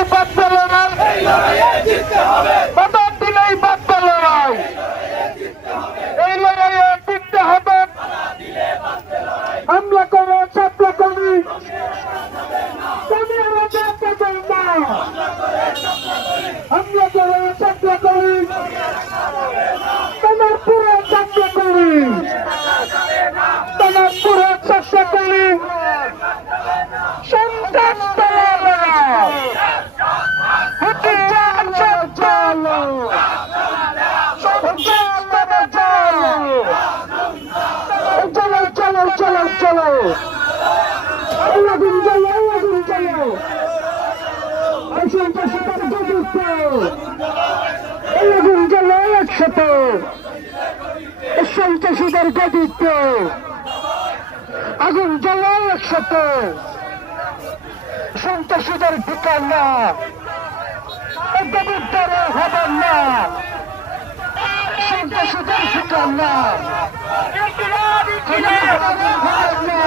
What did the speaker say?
দিলেই বাদ পেল না, বাধা দিলেই বাদ পেল না, এই লড়াইয়ে জিততে হবে। হামলা করে ছাত্র কর্মী হামলা করে ছাত্র কর্মী পুরো ছাত্র কর্মী পুরো ছাত্র কর্মী সন্ত্রাস চলো চলো চলো আগুন চলো আগুন চলো সন্ত্রাসীদের যুদ্ধ আগুন চলো একসাথে সন্ত্রাসীদের গদিত্ব আগুন জ্বলো একসাথে সন্ত্রাসীদের ঠিকানা গদিত্বরে হবেন না সন্ত্রাসীদের ঠিকানা হবেন না